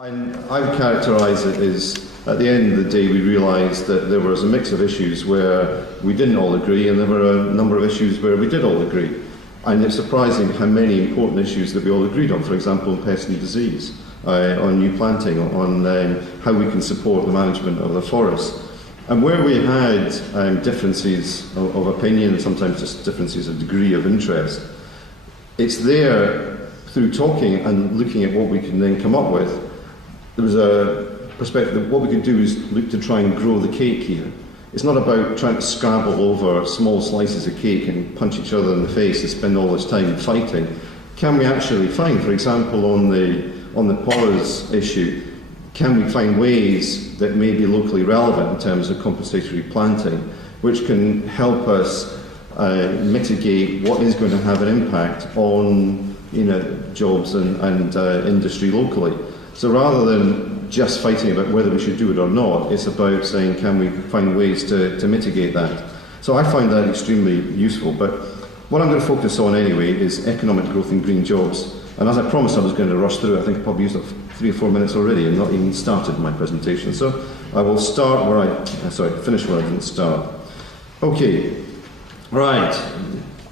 I would characterise it as, at the end of the day, we realised that there was a mix of issues where we didn't all agree, and there were a number of issues where we did all agree. And it's surprising how many important issues that we all agreed on, for example, on pest and disease, on new planting, on how we can support the management of the forests. And where we had differences of opinion, and sometimes just differences of degree of interest, it's there through talking and looking at what we can then come up with. There was a perspective that what we could do is look to try and grow the cake here. It's not about trying to scrabble over small slices of cake and punch each other in the face and spend all this time fighting. Can we actually find, for example, on the porous issue, can we find ways that may be locally relevant in terms of compensatory planting, which can help us mitigate what is going to have an impact on jobs and industry locally. So rather than just fighting about whether we should do it or not, it's about saying, can we find ways to mitigate that? So I find that extremely useful. But what I'm going to focus on anyway is economic growth and green jobs. And as I promised I was going to rush through, I think I probably used up 3 or 4 minutes already and not even started my presentation. So I will start finish where I didn't start. Okay, right.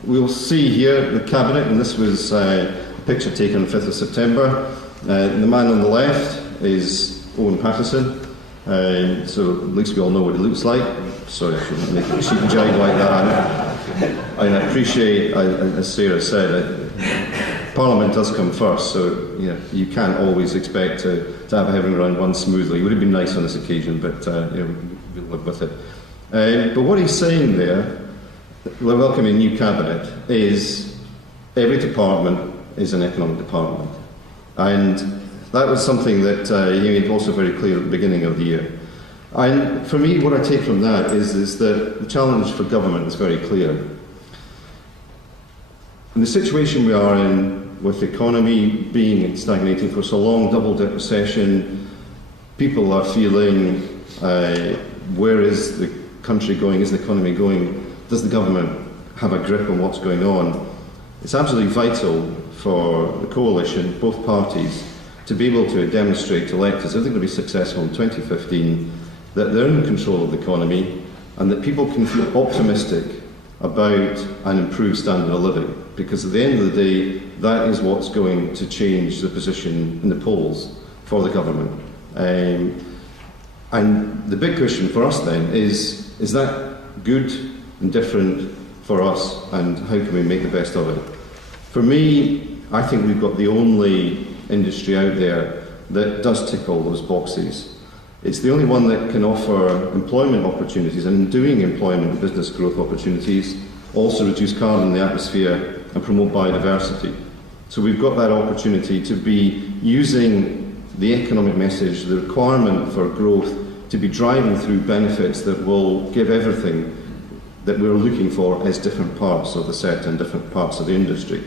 We'll see here the Cabinet, and this was a picture taken on the 5th of September. The man on the left is Owen Paterson, so at least we all know what he looks like. Sorry, I shouldn't make a cheap jibe like that. I appreciate, as Sarah said, Parliament does come first, so you can't always expect to have everything run smoothly. It would have been nice on this occasion, but we'll live with it. But what he's saying there, we're welcoming a new Cabinet, is every department is an economic department. And that was something that he made also very clear at the beginning of the year. And for me, what I take from that is that the challenge for government is very clear. In the situation we are in, with the economy being stagnating for so long, double-dip recession, people are feeling, where is the country going, is the economy going, does the government have a grip on what's going on? It's absolutely vital for the coalition, both parties, to be able to demonstrate to electors, if they're going to be successful in 2015, that they're in control of the economy and that people can feel optimistic about an improved standard of living. Because at the end of the day, that is what's going to change the position in the polls for the government. And the big question for us then is that good and different for us, and how can we make the best of it? For me, I think we've got the only industry out there that does tick all those boxes. It's the only one that can offer employment opportunities, and in doing employment and business growth opportunities, also reduce carbon in the atmosphere and promote biodiversity. So we've got that opportunity to be using the economic message, the requirement for growth, to be driving through benefits that will give everything that we're looking for as different parts of the sector and different parts of the industry.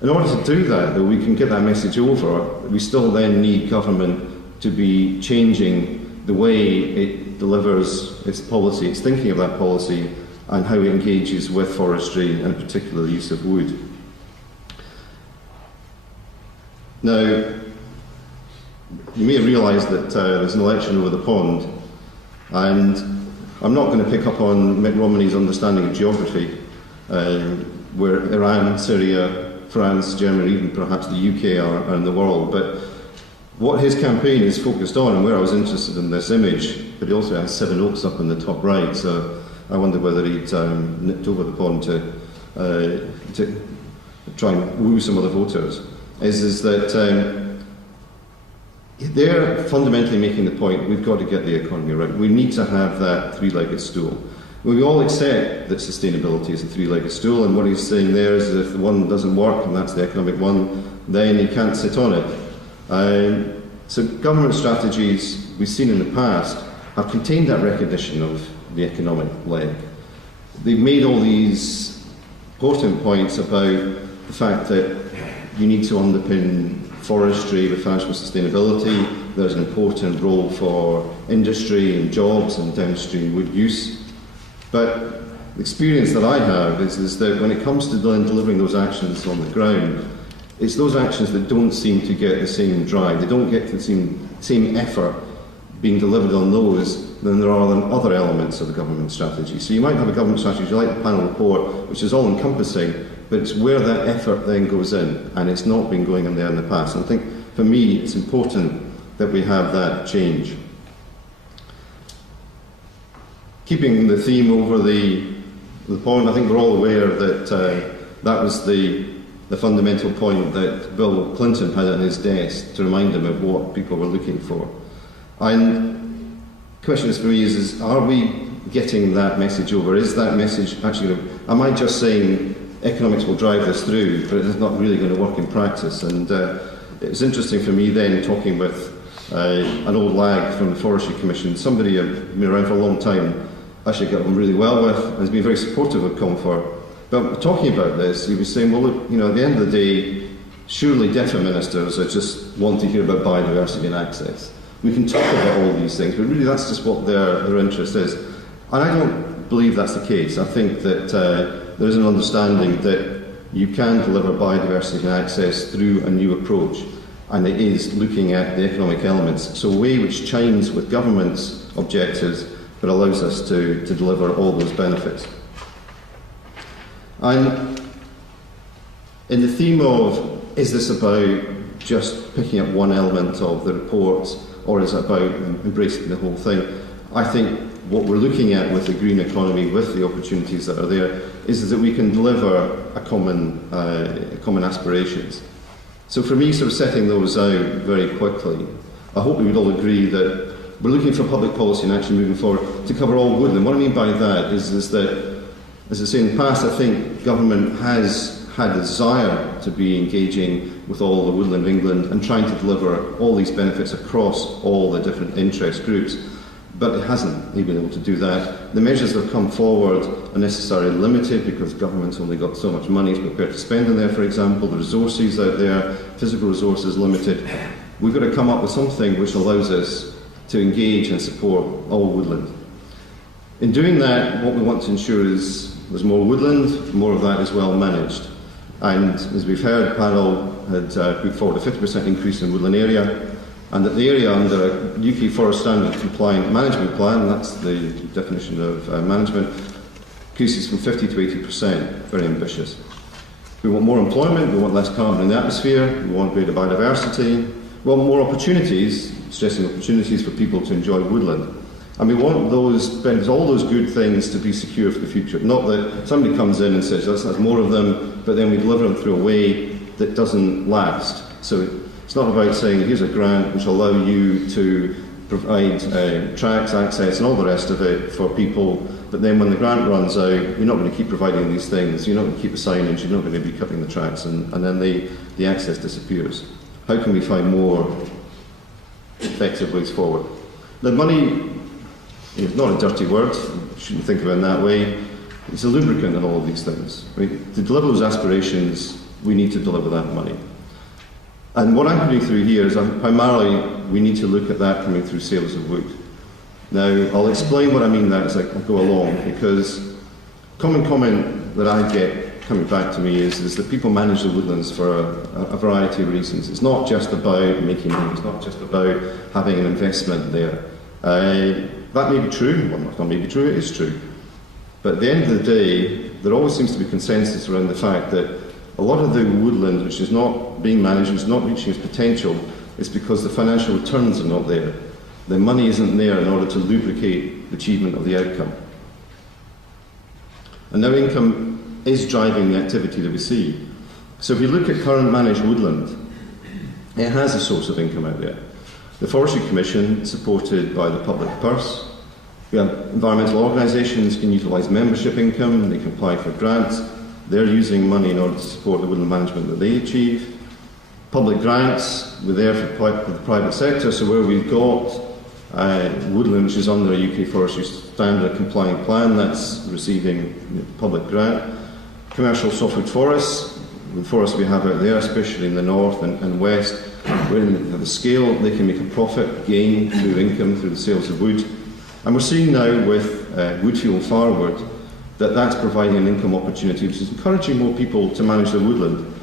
In order to do that, though, we can get that message over, we still then need government to be changing the way it delivers its policy, its thinking of that policy, and how it engages with forestry, and in particular the use of wood. Now, you may have realised that there's an election over the pond, and I'm not going to pick up on Mitt Romney's understanding of geography, where Iran, Syria, France, Germany, even perhaps the UK are in the world. But what his campaign is focused on, and where I was interested in this image, but he also has 7 oaks up in the top right, so I wonder whether he'd nipped over the pond to try and woo some of the voters, is that they're fundamentally making the point we've got to get the economy right. We need to have that three-legged stool. We all accept that sustainability is a three-legged stool, and what he's saying there is if the one doesn't work, and that's the economic one, then you can't sit on it. So government strategies we've seen in the past have contained that recognition of the economic leg. They've made all these important points about the fact that you need to underpin forestry with financial sustainability. There's an important role for industry and jobs and downstream wood use. But the experience that I have is that when it comes to delivering those actions on the ground, It's those actions that don't seem to get the same drive, they don't get the same effort being delivered on those than there are on other elements of the government strategy. So you might have a government strategy like the panel report, which is all-encompassing, but it's where that effort then goes in, and it's not been going in there in the past. And I think, for me, it's important that we have that change. Keeping the theme over the point, I think we're all aware that that was the fundamental point that Bill Clinton had on his desk to remind him of what people were looking for. And the question is for me is are we getting that message over? Is that message actually, am I just saying economics will drive this through, but it's not really going to work in practice? And it was interesting for me then, talking with an old lag from the Forestry Commission, somebody I've been around for a long time, actually got on really well with, and has been very supportive of Confor. But talking about this, he was saying, well, look, you know, at the end of the day, surely DEFRA ministers are just want to hear about biodiversity and access. We can talk about all these things, but really that's just what their interest is. And I don't believe that's the case. I think that there is an understanding that you can deliver biodiversity and access through a new approach, and it is looking at the economic elements. So a way which chimes with government's objectives, but allows us to deliver all those benefits. And in the theme of, is this about just picking up one element of the report, or is it about embracing the whole thing? I think what we're looking at with the green economy, with the opportunities that are there, is that we can deliver a common aspirations. So for me, sort of setting those out very quickly, I hope we would all agree that we're looking for public policy and action moving forward to cover all woodland. What I mean by that is that, as I say in the past, I think government has had a desire to be engaging with all the woodland of England and trying to deliver all these benefits across all the different interest groups, but it hasn't been able to do that. The measures that have come forward are necessarily limited because government's only got so much money it's prepared to spend in there, for example. The resources out there, physical resources limited. We've got to come up with something which allows us to engage and support all woodland. In doing that, what we want to ensure is there's more woodland, more of that is well managed. And as we've heard, the panel had put forward a 50% increase in woodland area, and that the area under a UK Forest Standard compliant management plan, that's the definition of management, increases from 50 to 80%, very ambitious. We want more employment, we want less carbon in the atmosphere, we want greater biodiversity, we want more opportunities, stressing opportunities for people to enjoy woodland. And we want all those good things to be secure for the future. Not that somebody comes in and says, let's have more of them, but then we deliver them through a way that doesn't last. So it's not about saying, here's a grant which will allow you to provide tracks, access, and all the rest of it for people, but then when the grant runs out, you're not going to keep providing these things, you're not going to keep the signage, you're not going to be cutting the tracks, and then the access disappears. How can we find more effective ways forward? The money is not a dirty word, you shouldn't think of it in that way. It's a lubricant in all of these things. To deliver those aspirations, we need to deliver that money. And what I'm putting through here is primarily we need to look at that coming through sales of wood. Now, I'll explain what I mean that as I go along, because common comment that I get coming back to me is that people manage the woodlands for a variety of reasons. It's not just about making money, it's not just about having an investment there. That may be true, well, not may be true, it is true. But at the end of the day, there always seems to be consensus around the fact that a lot of the woodland which is not being managed, which is not reaching its potential, is because the financial returns are not there. The money isn't there in order to lubricate the achievement of the outcome. And now income is driving the activity that we see. So if you look at current managed woodland, it has a source of income out there. The Forestry Commission, supported by the public purse. We have environmental organisations can utilise membership income, they can apply for grants. They're using money in order to support the woodland management that they achieve. Public grants, we're there for the private sector, so where we've got woodland which is under a UK Forestry Standard compliant plan, that's receiving public grant. Commercial softwood forests, the forests we have out there, especially in the north and west, where at the scale they can make a profit, gain through income, through the sales of wood. And we're seeing now with wood fuel firewood that that's providing an income opportunity which is encouraging more people to manage their woodland.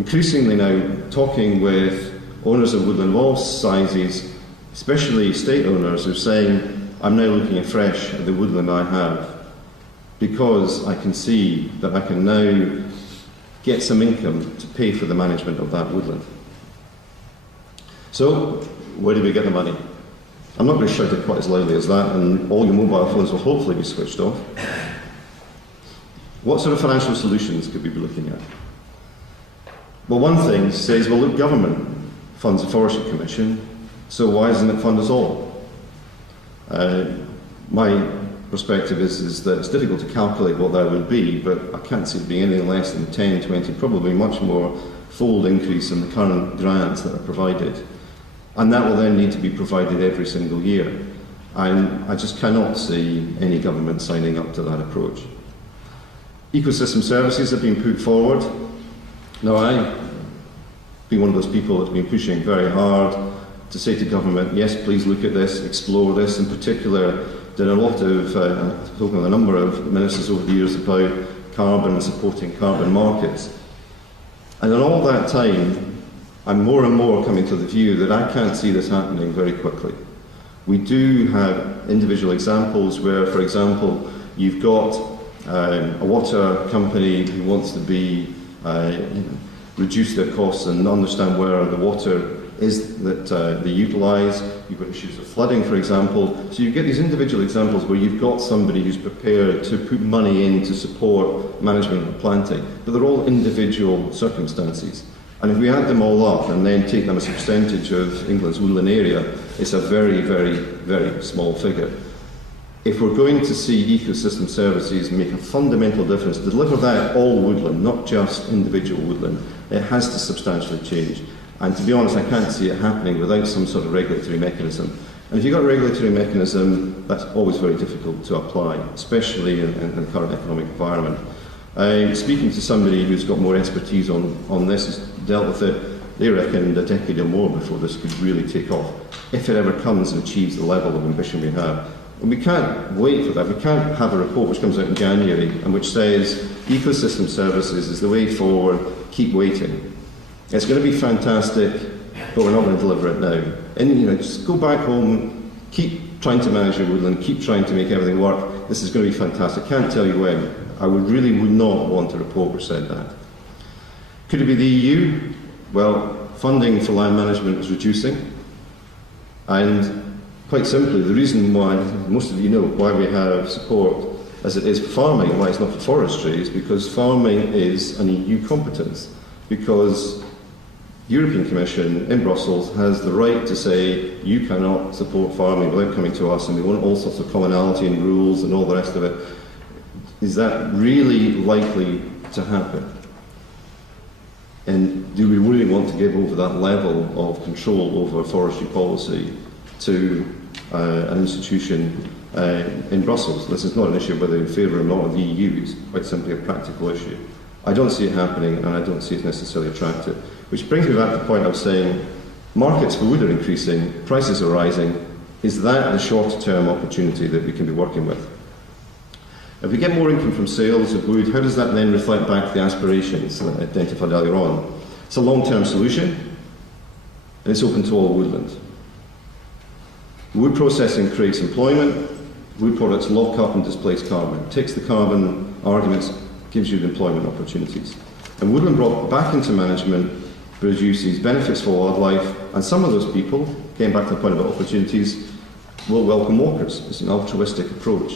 increasingly now talking with owners of woodland of all sizes, especially estate owners, who are saying, I'm now looking afresh at the woodland I have because I can see that I can now get some income to pay for the management of that woodland. So, where do we get the money? I'm not going to shout it quite as loudly as that, and all your mobile phones will hopefully be switched off. What sort of financial solutions could we be looking at? Well, one thing says, well, look, government funds the Forestry Commission, so why doesn't it fund us all? My perspective is that it's difficult to calculate what that would be, but I can't see it being anything less than 10, 20, probably much more fold increase in the current grants that are provided. And that will then need to be provided every single year. And I just cannot see any government signing up to that approach. Ecosystem services have been put forward. Now, I've been one of those people that's been pushing very hard to say to government, yes, please look at this, explore this. In particular, did a lot of, I've spoken with a number of ministers over the years about carbon and supporting carbon markets. And in all that time, I'm more and more coming to the view that I can't see this happening very quickly. We do have individual examples where, for example, you've got a water company who wants to be, reduce their costs and understand where the water is that they utilise. You've got issues of flooding, for example. So you get these individual examples where you've got somebody who's prepared to put money in to support management of planting, but they're all individual circumstances. And if we add them all up and then take them as a percentage of England's woodland area, it's a very, very, very small figure. If we're going to see ecosystem services make a fundamental difference, deliver that all woodland, not just individual woodland, it has to substantially change. And to be honest, I can't see it happening without some sort of regulatory mechanism. And if you've got a regulatory mechanism, that's always very difficult to apply, especially in the current economic environment. Speaking to somebody who's got more expertise on this, has dealt with it, they reckon a decade or more before this could really take off, if it ever comes and achieves the level of ambition we have. And we can't wait for that. We can't have a report which comes out in January and which says ecosystem services is the way forward, keep waiting. It's going to be fantastic, but we're not going to deliver it now. And just go back home, keep trying to manage your woodland, keep trying to make everything work. This is going to be fantastic. Can't tell you when. I really would not want a report which said that. Could it be the EU? Well, funding for land management is reducing. And quite simply, the reason why, most of you know, why we have support as it is for farming and why it's not for forestry is because farming is an EU competence. Because the European Commission in Brussels has the right to say you cannot support farming without coming to us, and we want all sorts of commonality and rules and all the rest of it. Is that really likely to happen? And do we really want to give over that level of control over forestry policy to an institution in Brussels? This is not an issue whether in favour or not of the EU, it's quite simply a practical issue. I don't see it happening, and I don't see it necessarily attractive. Which brings me back to the point of saying, markets for wood are increasing, prices are rising. Is that the short-term opportunity that we can be working with? If we get more income from sales of wood, how does that then reflect back to the aspirations that I identified earlier on? It's a long-term solution, and it's open to all woodland. Wood processing creates employment. Wood products lock up and displace carbon. Takes the carbon arguments, gives you the employment opportunities. And woodland brought back into management produces benefits for wildlife, and some of those people, getting back to the point about opportunities, will welcome walkers. It's an altruistic approach.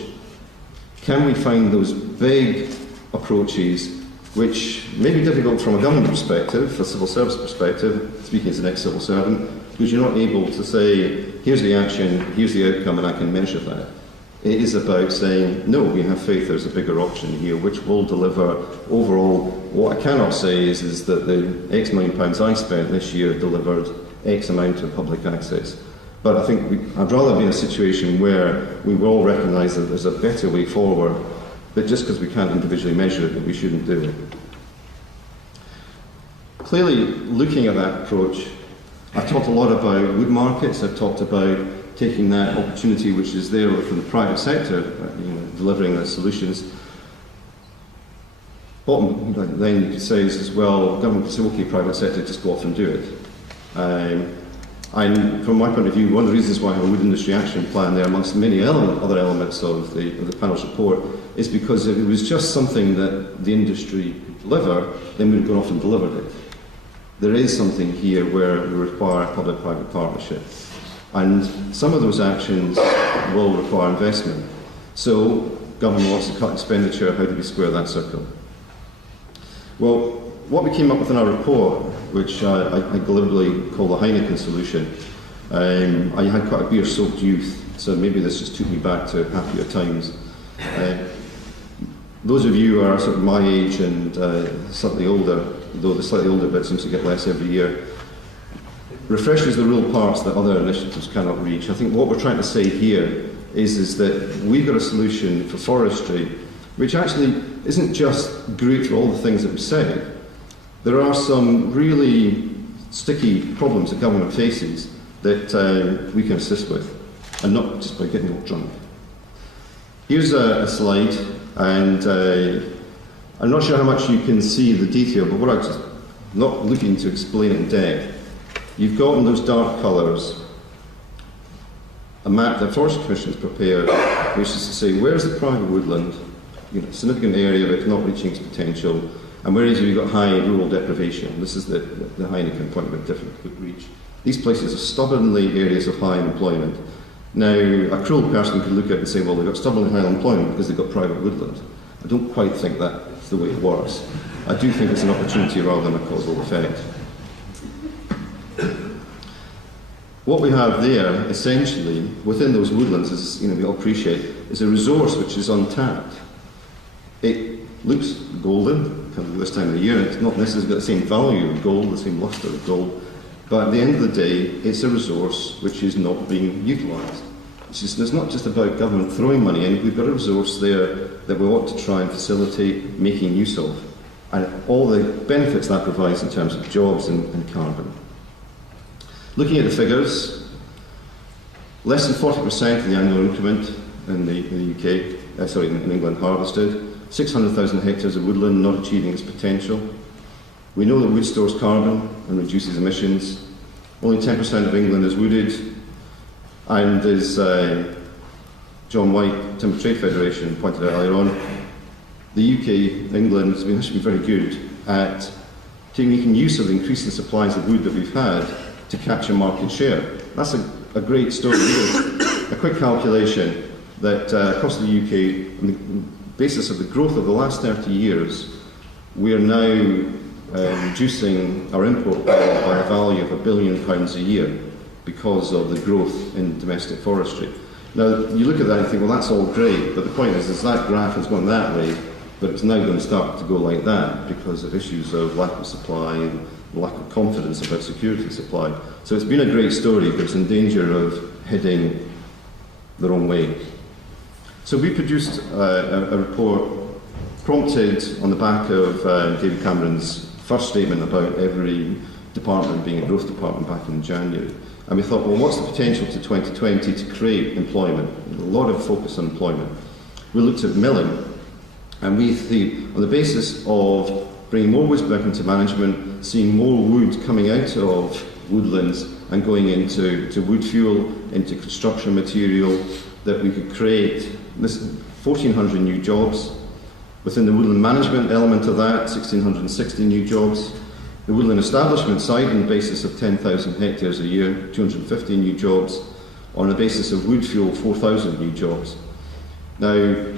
Can we find those big approaches which may be difficult from a government perspective, a civil service perspective, speaking as an ex-civil servant, because you're not able to say, here's the action, here's the outcome, and I can measure that. It is about saying, no, we have faith there's a bigger option here which will deliver overall. What I cannot say is that the X million pounds I spent this year delivered X amount of public access. But I think I'd rather be in a situation where we will all recognise that there's a better way forward, but just because we can't individually measure it, that we shouldn't do it. Clearly, looking at that approach, I've talked a lot about wood markets, I've talked about taking that opportunity which is there from the private sector, delivering those solutions. Bottom then you could say is, well, government could say, okay, private sector, just go off and do it. And from my point of view, one of the reasons why I have a wood industry action plan there, amongst many other elements of the panel's report, is because if it was just something that the industry could deliver, then we'd have gone off and delivered it. There is something here where we require public-private partnership. And some of those actions will require investment. So, government wants to cut expenditure, how do we square that circle? Well, what we came up with in our report, which I deliberately call the Heineken solution, I had quite a beer-soaked youth, so maybe this just took me back to happier times. Those of you who are sort of my age and slightly older, though the slightly older bit seems to get less every year, refreshes the real parts that other initiatives cannot reach. I think what we're trying to say here is that we've got a solution for forestry which actually isn't just great for all the things that we said. There are some really sticky problems that government faces that we can assist with, and not just by getting all drunk. Here's a slide, and I'm not sure how much you can see the detail, but what I'm just not looking to explain it in depth. You've got in those dark colours a map that Forestry Commission has prepared, which is to say where's the private woodland, significant area of it not reaching its potential, and where is it you've got high rural deprivation. This is the Heineken point where different could reach. These places are stubbornly areas of high unemployment. Now, a cruel person could look at it and say, well, they've got stubbornly high unemployment because they've got private woodland. I don't quite think that's the way it works. I do think it's an opportunity rather than a causal effect. What we have there, essentially, within those woodlands, as we all appreciate, is a resource which is untapped. It looks golden, kind of this time of the year. It's not necessarily got the same value of gold, the same lustre of gold, but at the end of the day, it's a resource which is not being utilised. It's not just about government throwing money in. We've got a resource there that we ought to try and facilitate making use of, and all the benefits that provides in terms of jobs and carbon. Looking at the figures, less than 40% of the annual increment in the UK, in England harvested, 600,000 hectares of woodland not achieving its potential. We know that wood stores carbon and reduces emissions. Only 10% of England is wooded, and as John White, Timber Trade Federation, pointed out earlier on, the UK, England, has been actually very good at making use of the increasing supplies of wood that we've had to capture market share. That's a great story. A quick calculation that across the UK, on the basis of the growth of the last 30 years, we are now reducing our import by a value of £1 billion a year because of the growth in domestic forestry. Now, you look at that and think, well, that's all great, but the point is that graph has gone that way, but it's now going to start to go like that because of issues of lack of supply and lack of confidence about security of supply. So it's been a great story, but it's in danger of heading the wrong way. So we produced a report prompted on the back of David Cameron's first statement about every department being a growth department back in January. And we thought, well, what's the potential to 2020 to create employment? A lot of focus on employment. We looked at milling, and we see, on the basis of bringing more wood back into management, seeing more wood coming out of woodlands and going into wood fuel, into construction material, that we could create 1,400 new jobs. Within the woodland management element of that, 1,660 new jobs. The woodland establishment side, on the basis of 10,000 hectares a year, 250 new jobs. On the basis of wood fuel, 4,000 new jobs. Now,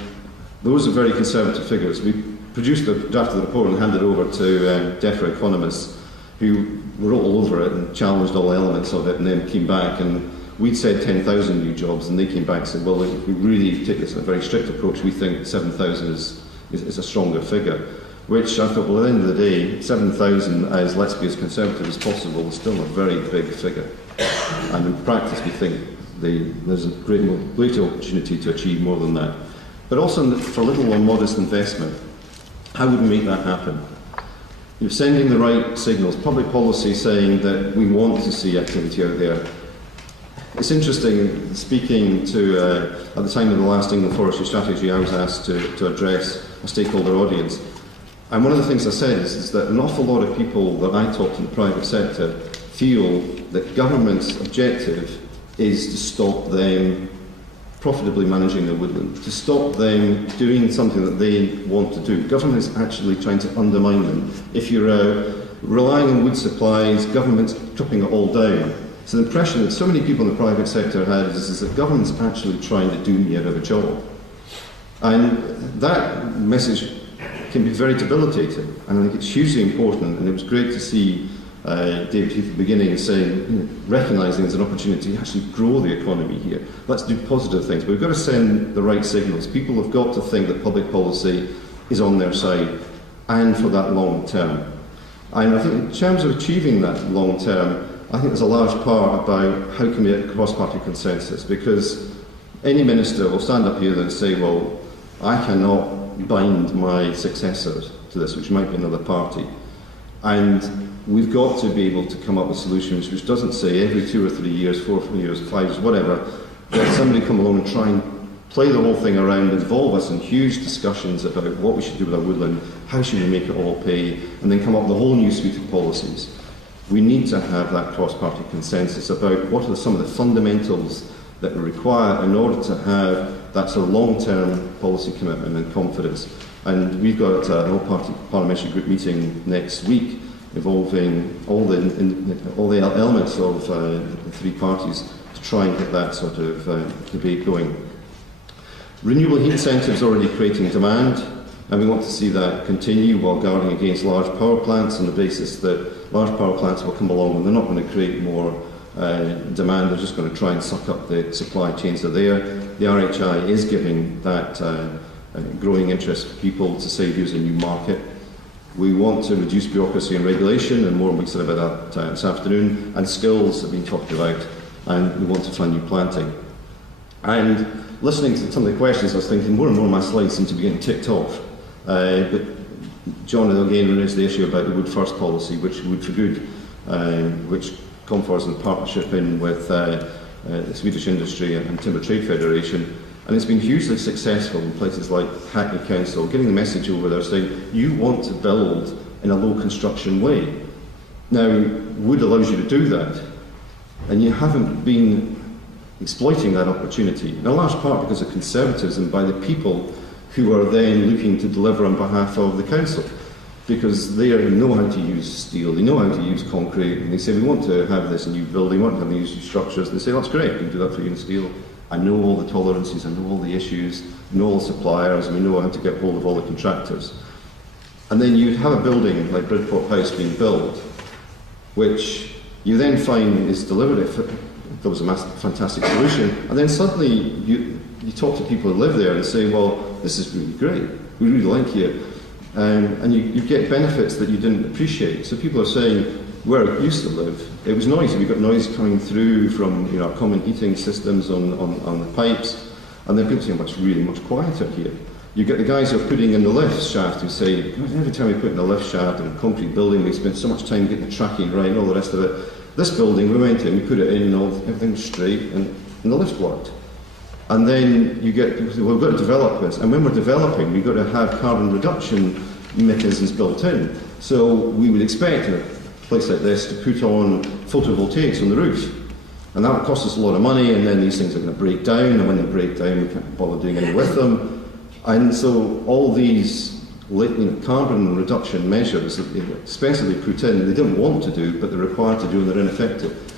those are very conservative figures. We produced a draft of the report and handed it over to DEFRA economists who were all over it and challenged all elements of it, and then came back, and we'd said 10,000 new jobs, and they came back and said, well, if we really take this a very strict approach, we think 7,000 is a stronger figure. Which I thought, well, at the end of the day, 7,000, as let's be as conservative as possible, is still a very big figure. And in practice, we think there's a great opportunity to achieve more than that. But also for a little more modest investment, how would we make that happen? You're sending the right signals, public policy saying that we want to see activity out there. It's interesting, speaking to, at the time of the last England Forestry Strategy, I was asked to address a stakeholder audience. And one of the things I said is that an awful lot of people that I talk to in the private sector feel that government's objective is to stop them profitably managing their woodland, to stop them doing something that they want to do. Government is actually trying to undermine them. If you're relying on wood supplies, government's tripping it all down. So the impression that so many people in the private sector had is that government's actually trying to do me out of a job. And that message can be very debilitating, and I think it's hugely important, and it was great to see David Heath at the beginning saying, recognising there's an opportunity to actually grow the economy here. Let's do positive things, but we've got to send the right signals. People have got to think that public policy is on their side, and for that long term. And I think in terms of achieving that long term, I think there's a large part about how can we get a cross-party consensus, because any minister will stand up here and say, well, I cannot bind my successors to this, which might be another party. And we've got to be able to come up with solutions which doesn't say every 2 or 3 years, 4 years, 5 years, whatever, let somebody come along and try and play the whole thing around, involve us in huge discussions about what we should do with our woodland, how should we make it all pay, and then come up with a whole new suite of policies. We need to have that cross-party consensus about what are some of the fundamentals that we require in order to have that sort of long-term policy commitment and confidence. And we've got an all-party parliamentary group meeting next week involving all the elements of the three parties to try and get that sort of debate going. Renewable heat incentives are already creating demand, and we want to see that continue while guarding against large power plants on the basis that large power plants will come along and they're not going to create more demand, they're just going to try and suck up the supply chains that are there. The RHI is giving that growing interest for people to say here's a new market. We want to reduce bureaucracy and regulation, and more will be said about that this afternoon, and skills have been talked about, and we want to fund new planting. And listening to some of the questions, I was thinking more and more of my slides seem to be getting ticked off. But John again raised the issue about the Wood First policy, which Wood for Good, which Confor is in partnership in with the Swedish Industry and Timber Trade Federation. And it's been hugely successful in places like Hackney Council, getting the message over there saying, you want to build in a low construction way. Now, wood allows you to do that, and you haven't been exploiting that opportunity, in a large part because of conservatism by the people who are then looking to deliver on behalf of the council, because they know how to use steel, they know how to use concrete, and they say, we want to have this new building, we want to have these new structures, and they say, that's great, we can do that for you in steel. I know all the tolerances, I know all the issues, I know all the suppliers, and we know how to get hold of all the contractors. And then you have a building like Bridport House being built, which you then find is delivered if there was a fantastic solution, and then suddenly you talk to people who live there and say, well, this is really great, we really like it, and you get benefits that you didn't appreciate. So people are saying, where I used to live, it was noisy. We got noise coming through from our common heating systems on the pipes, and then people saying, well, it's really much quieter here. You get the guys who are putting in the lift shaft who say, every time we put in a lift shaft in a concrete building, we spend so much time getting the tracking right and all the rest of it. This building, we went in, we put it in, and everything was straight, and the lift worked. And then you get people who say, well, we've got to develop this, and when we're developing, we've got to have carbon reduction mechanisms built in. So we would expect a place like this to put on photovoltaics on the roof. And that would cost us a lot of money, and then these things are going to break down, and when they break down, we can't bother doing anything with them. And so all these carbon reduction measures that they expensively put in, they didn't want to do, but they're required to do, and they're ineffective.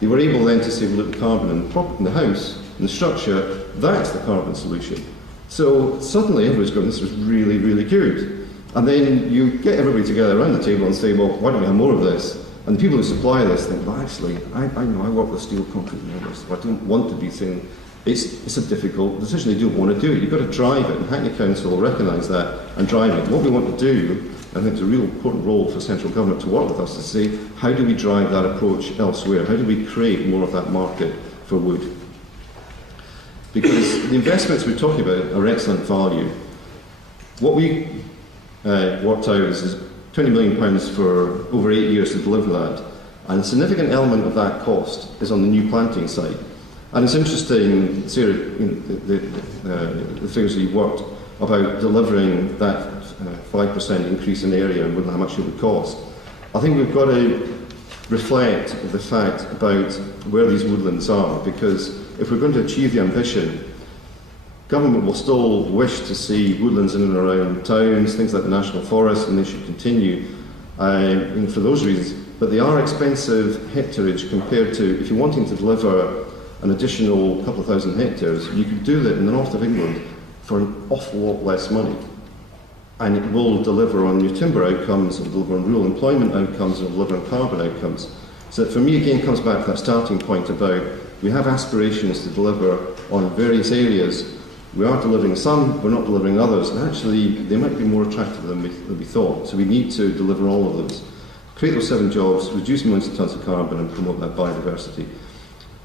They were able then to say, well, look, the carbon in the house, in the structure, that's the carbon solution. So suddenly everybody's going, this was really, really good. And then you get everybody together around the table and say, well, why don't we have more of this? And the people who supply this think, well, actually, I know I work with steel, concrete and all this, so I don't want to be saying, it's a difficult decision, they don't want to do it. You've got to drive it, and Hackney Council will recognise that and drive it. What we want to do, I think it's a real important role for central government to work with us to say, how do we drive that approach elsewhere? How do we create more of that market for wood? Because the investments we're talking about are excellent value. What we worked out is £20 million for over 8 years to deliver that, and a significant element of that cost is on the new planting side. And it's interesting, Sarah, the figures that you worked about delivering that 5% increase in area and how much it would cost. I think we've got to reflect the fact about where these woodlands are, because if we're going to achieve the ambition, government will still wish to see woodlands in and around towns, things like the National Forest, and they should continue and for those reasons. But they are expensive hectareage compared to, if you're wanting to deliver an additional couple of thousand hectares, you could do that in the north of England for an awful lot less money. And it will deliver on your timber outcomes, it will deliver on rural employment outcomes, it will deliver on carbon outcomes. So for me, again, it comes back to that starting point about we have aspirations to deliver on various areas. We are delivering some, we're not delivering others, and actually they might be more attractive than we thought. So we need to deliver all of those. Create those 7 jobs, reduce millions of tonnes of carbon, and promote that biodiversity.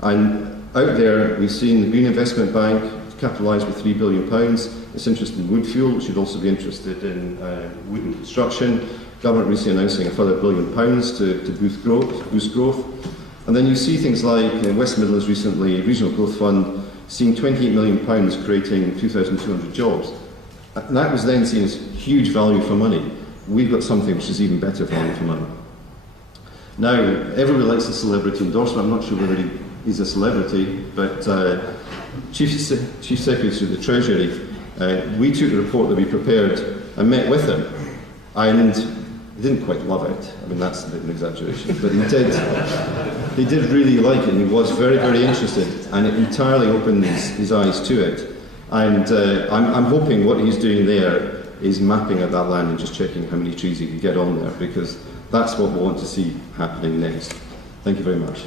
And out there, we've seen the Green Investment Bank capitalise with £3 billion. It's interested in wood fuel, it should also be interested in wooden construction. Government recently announcing a further £1 billion to boost growth. And then you see things like West Midlands recently, Regional Growth Fund, seeing £28 million creating 2,200 jobs. And that was then seen as huge value for money. We've got something which is even better value for money. Now, everybody likes a celebrity endorsement. I'm not sure whether he's a celebrity, but Chief Secretary of the Treasury, we took the report that we prepared and met with him, and he didn't quite love it. I mean, that's a bit of an exaggeration, but he did really like it, and he was very, very interested, and it entirely opened his eyes to it. And I'm hoping what he's doing there is mapping out that land and just checking how many trees he can get on there, because that's what we want to see happening next. Thank you very much.